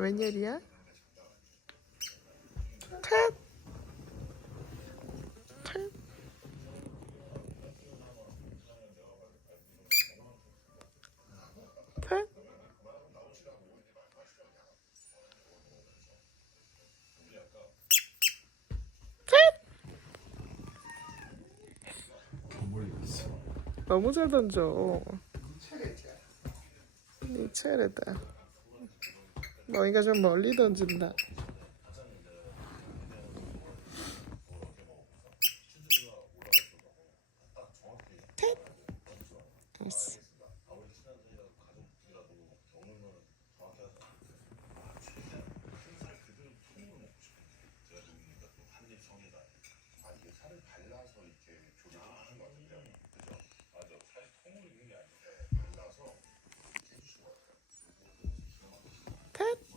웬일이야? 캣! 캣! 캣! 너무 잘 던져. 네 차례다. 너희가 좀 멀리 던진다. 캣! 됐어. 캣!